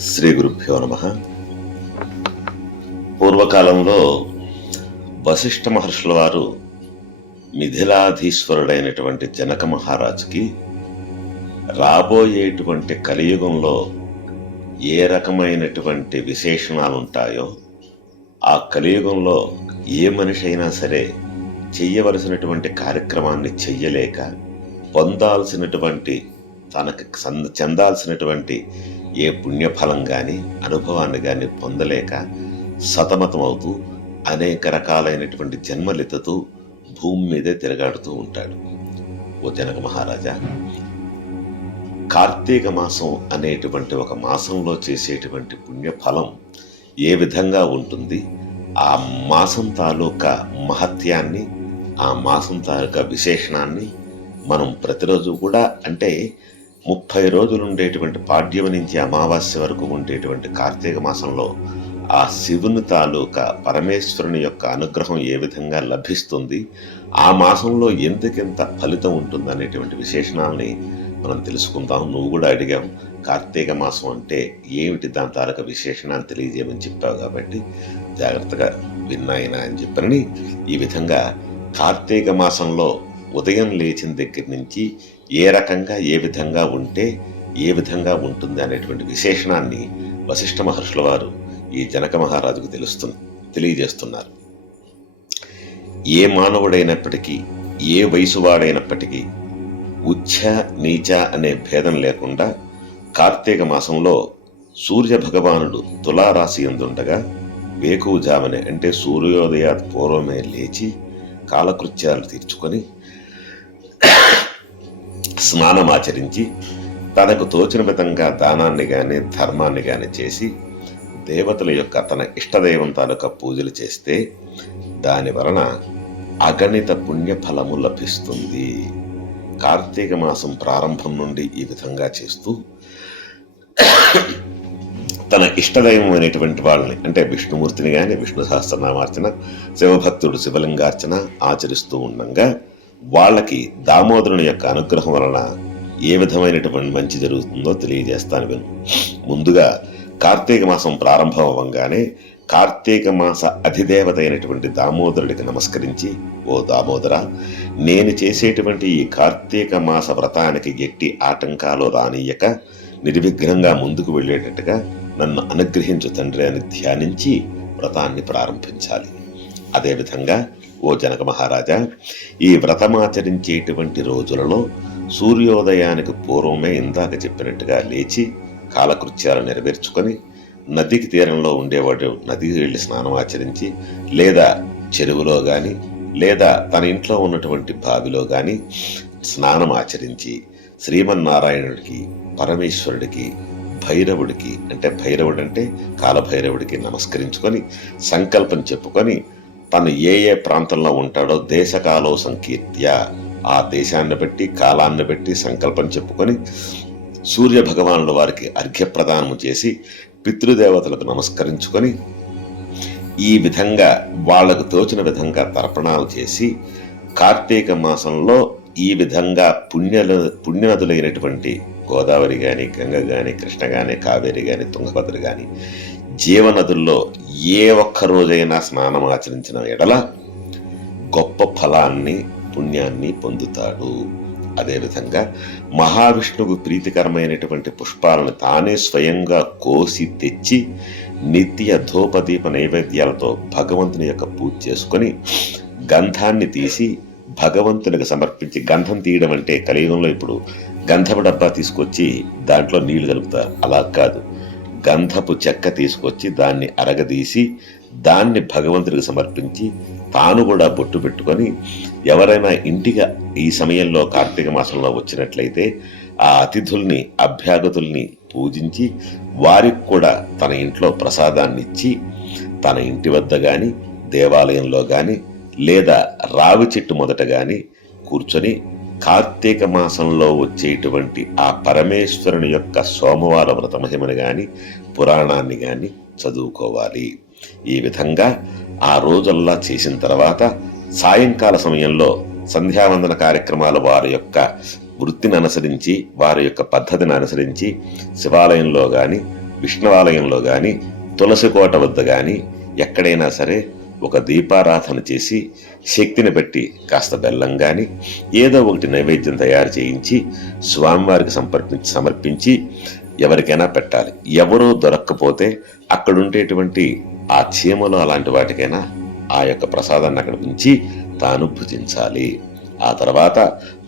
శ్రీ గురుభ్యో నమః. పూర్వకాలంలో వశిష్ఠ మహర్షుల వారు మిథిలాధీశ్వరుడైనటువంటి జనక మహారాజుకి రాబోయేటువంటి కలియుగంలో ఏ రకమైనటువంటి విశేషణాలు ఉంటాయో, ఆ కలియుగంలో ఏ మనిషి అయినా సరే చెయ్యవలసినటువంటి కార్యక్రమాన్ని చెయ్యలేక పొందాల్సినటువంటి తనకు చెందాల్సినటువంటి ఏ పుణ్యఫలం కానీ అనుభవాన్ని కానీ పొందలేక సతమతమవుతూ అనేక రకాలైనటువంటి జన్మలెత్తుతూ భూమి మీదే తిరగాడుతూ ఉంటాడు. ఓ జనక మహారాజా, కార్తీక మాసం అనేటువంటి ఒక మాసంలో చేసేటువంటి పుణ్యఫలం ఏ విధంగా ఉంటుంది, ఆ మాసం తాలూకా మహత్యాన్ని, ఆ మాసం తాలూకా విశేషణాన్ని మనం ప్రతిరోజు కూడా, అంటే 30 రోజులు ఉండేటువంటి పాడ్యం నుంచి అమావాస్య వరకు ఉండేటువంటి కార్తీక మాసంలో ఆ శివుని తాలూకా పరమేశ్వరుని యొక్క అనుగ్రహం ఏ విధంగా లభిస్తుంది, ఆ మాసంలో ఎంతకెంత ఫలితం ఉంటుంది అనేటువంటి విశేషణాలని మనం తెలుసుకుందాం. నువ్వు కూడా అడిగావు, కార్తీక మాసం అంటే ఏమిటి, దాని తాలూకా విశేషణాన్ని తెలియజేయమని చెప్పావు, కాబట్టి జాగ్రత్తగా విన్నాయినా అని చెప్పని ఈ విధంగా కార్తీక మాసంలో ఉదయం లేచిన దగ్గర నుంచి ఏ రకంగా ఏ విధంగా ఉంటే ఏ విధంగా ఉంటుంది అనేటువంటి విశేషణాన్ని వశిష్ఠ మహర్షుల వారు ఈ జనక మహారాజుకు తెలియజేస్తున్నారు. ఏ మానవుడైనప్పటికీ, ఏ వయసు వాడైనప్పటికీ ఉచ్ఛ నీచ అనే భేదం లేకుండా కార్తీక మాసంలో సూర్య భగవానుడు తులారాశి అందుండగా వేకువజామనే, అంటే సూర్యోదయ పూర్వమే లేచి కాలకృత్యాలు తీర్చుకొని స్నానమాచరించి తనకు తోచిన విధంగా దానాన్ని గాని ధర్మాన్ని గాని చేసి దేవతల యొక్క తన ఇష్టదైవం తాలూకా పూజలు చేస్తే దాని వలన అగణిత పుణ్యఫలము లభిస్తుంది. కార్తీక మాసం ప్రారంభం నుండి ఈ విధంగా చేస్తూ తన ఇష్టదైవం అనేటువంటి వాళ్ళని, అంటే విష్ణుమూర్తిని గాని, విష్ణు సహస్రనామార్చన, శివభక్తుడు శివలింగార్చన ఆచరిస్తూ ఉండగా వాళ్ళకి దామోదరుని యొక్క అనుగ్రహం వలన ఏ విధమైనటువంటి మంచి జరుగుతుందో తెలియజేస్తాను విను. ముందుగా కార్తీక మాసం ప్రారంభం అవ్వగానే కార్తీక మాస అధిదేవత అయినటువంటి దామోదరుడికి నమస్కరించి, ఓ దామోదర, నేను చేసేటువంటి ఈ కార్తీక మాస వ్రతానికి ఎట్టి ఆటంకాలు రానియక నిర్విఘ్నంగా ముందుకు వెళ్ళేటట్టుగా నన్ను అనుగ్రహించు తండ్రి అని ధ్యానించి వ్రతాన్ని ప్రారంభించాలి. అదేవిధంగా ఓ జనక మహారాజా, ఈ వ్రతమాచరించేటువంటి రోజులలో సూర్యోదయానికి పూర్వమే ఇందాక చెప్పినట్టుగా లేచి కాలకృత్యాలు నెరవేర్చుకొని నదికి తీరంలో ఉండేవాడు నదికి వెళ్ళి స్నానం ఆచరించి, లేదా చెరువులో కానీ, లేదా తన ఇంట్లో ఉన్నటువంటి బావిలో కానీ స్నానం ఆచరించి శ్రీమన్నారాయణుడికి, పరమేశ్వరుడికి, భైరవుడికి, అంటే భైరవుడు అంటే కాలభైరవుడికి నమస్కరించుకొని సంకల్పం చెప్పుకొని తను ఏ ఏ ప్రాంతంలో ఉంటాడో దేశకాలో సంకీర్త్య, ఆ దేశాన్ని బట్టి కాలాన్ని బట్టి సంకల్పం చెప్పుకొని సూర్య భగవానుల వారికి అర్ఘ్యప్రదానము చేసి పితృదేవతలకు నమస్కరించుకొని ఈ విధంగా వాళ్లకు తోచిన విధంగా తర్పణాలు చేసి కార్తీక మాసంలో ఈ విధంగా పుణ్యనదులైనటువంటి గోదావరి గాని, గంగ గాని, కృష్ణ గాని, కావేరి గాని, తుంగభద్ర గాని జీవనదుల్లో ఏ ఒక్క రోజైనా స్నానం ఆచరించిన ఎడల గొప్ప ఫలాన్ని, పుణ్యాన్ని పొందుతాడు. అదేవిధంగా మహావిష్ణువు ప్రీతికరమైనటువంటి పుష్పాలను తానే స్వయంగా కోసి తెచ్చి నిత్య ధూపదీప నైవేద్యాలతో భగవంతుని యొక్క పూజ చేసుకొని గంధాన్ని తీసి భగవంతునికి సమర్పించి, గంధం తీయడం అంటే కలియుగంలో ఇప్పుడు గంధపు డబ్బా తీసుకొచ్చి దాంట్లో నీళ్లు కలుపుతారు, అలా కాదు. గంధపు చెక్క తీసుకొచ్చి దాన్ని అరగదీసి దాన్ని భగవంతుడికి సమర్పించి తాను కూడా బొట్టు పెట్టుకొని, ఎవరైనా ఇంటికి ఈ సమయంలో కార్తీక మాసంలో వచ్చినట్లయితే ఆ అతిథుల్ని, అభ్యాగతుల్ని పూజించి వారికి కూడా తన ఇంట్లో ప్రసాదాన్ని ఇచ్చి తన ఇంటి వద్ద కానీ, దేవాలయంలో కానీ, లేదా రావి చెట్టు మొదట కానీ కూర్చొని కార్తీక మాసంలో వచ్చేటువంటి ఆ పరమేశ్వరుని యొక్క సోమవార వ్రత మహిమను కానీ, పురాణాన్ని కానీ చదువుకోవాలి. ఈ విధంగా ఆ రోజల్లా చేసిన తర్వాత సాయంకాల సమయంలో సంధ్యావందన కార్యక్రమాలు వారి యొక్క వృత్తిని అనుసరించి, వారి యొక్క పద్ధతిని అనుసరించి శివాలయంలో కానీ, విష్ణువాలయంలో గాని, తులసి కోట వద్ద గాని ఎక్కడైనా సరే ఒక దీపారాధన చేసి శక్తిని బట్టి కాస్త బెల్లం గాని ఏదో ఒకటి నైవేద్యం తయారు చేయించి స్వామివారికి సమర్పించి ఎవరికైనా పెట్టాలి. ఎవరూ దొరక్కపోతే అక్కడుండేటువంటి ఆ చీమలు అలాంటి వాటికైనా ఆ యొక్క ప్రసాదాన్ని అక్కడ ఉంచి తాను భుజించాలి. ఆ తర్వాత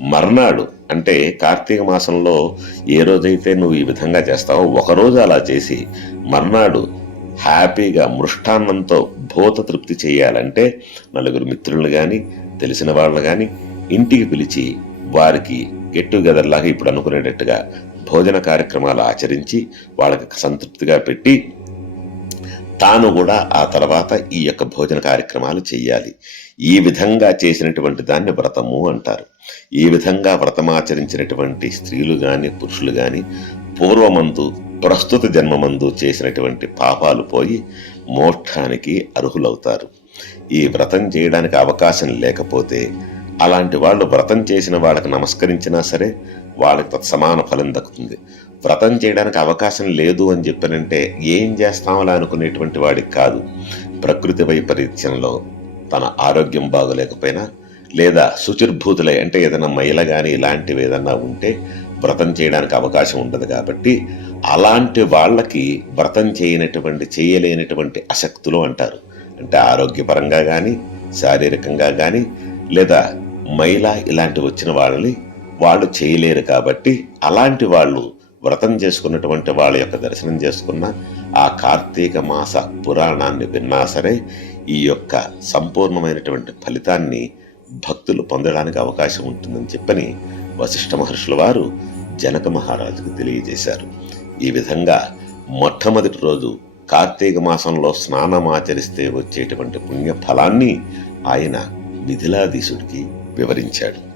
మర్నాడు అంటే కార్తీక మాసంలో ఏ రోజైతే నువ్వు ఈ విధంగా చేస్తావో ఒకరోజు అలా చేసి మర్నాడు హ్యాపీగా మృష్టాన్నంతో భూత తృప్తి చేయాలంటే నలుగురు మిత్రులను కానీ తెలిసిన వాళ్ళని కానీ ఇంటికి పిలిచి వారికి గెట్ టుగెదర్ లాగా ఇప్పుడు అనుకునేటట్టుగా భోజన కార్యక్రమాలు ఆచరించి వాళ్ళకి సంతృప్తిగా పెట్టి తాను కూడా ఆ తర్వాత ఈ యొక్క భోజన కార్యక్రమాలు చెయ్యాలి. ఈ విధంగా చేసినటువంటి దాన్ని వ్రతము అంటారు. ఈ విధంగా వ్రతమాచరించినటువంటి స్త్రీలు గాని పురుషులు గాని పూర్వమందు ప్రస్తుత జన్మమందు చేసినటువంటి పాపాలు పోయి మోక్షానికి అర్హులవుతారు. ఈ వ్రతం చేయడానికి అవకాశం లేకపోతే అలాంటి వాళ్ళు వ్రతం చేసిన వాళ్ళకి నమస్కరించినా సరే వాళ్ళకి తత్సమాన ఫలం దక్కుతుంది. వ్రతం చేయడానికి అవకాశం లేదు అని చెప్పానంటే ఏం చేస్తామలా అనుకునేటువంటి వాడికి కాదు. ప్రకృతి వైపరీత్యంలో తన ఆరోగ్యం బాగోలేకపోయినా లేదా శుచిర్భూతులై అంటే ఏదైనా మైల కానీ ఇలాంటివి ఏదన్నా ఉంటే వ్రతం చేయడానికి అవకాశం ఉండదు. కాబట్టి అలాంటి వాళ్ళకి వ్రతం చేయలేనటువంటి అశక్తులు అంటారు. అంటే ఆరోగ్యపరంగా కానీ శారీరకంగా కానీ లేదా మైల ఇలాంటివి వచ్చిన వాళ్ళు చేయలేరు. కాబట్టి అలాంటి వాళ్ళు వ్రతం చేసుకున్నటువంటి వాళ్ళ యొక్క దర్శనం చేసుకున్న ఆ కార్తీక మాస పురాణాన్ని విన్నా సరే ఈ యొక్క సంపూర్ణమైనటువంటి ఫలితాన్ని భక్తులు పొందడానికి అవకాశం ఉంటుందని చెప్పని వశిష్ఠ మహర్షుల వారు జనక మహారాజుకు తెలియజేశారు. ఈ విధంగా మొట్టమొదటి రోజు కార్తీక మాసంలో స్నానం ఆచరిస్తే వచ్చేటువంటి పుణ్య ఫలాన్ని ఆయన మిథిలాధీశుడికి వివరించాడు.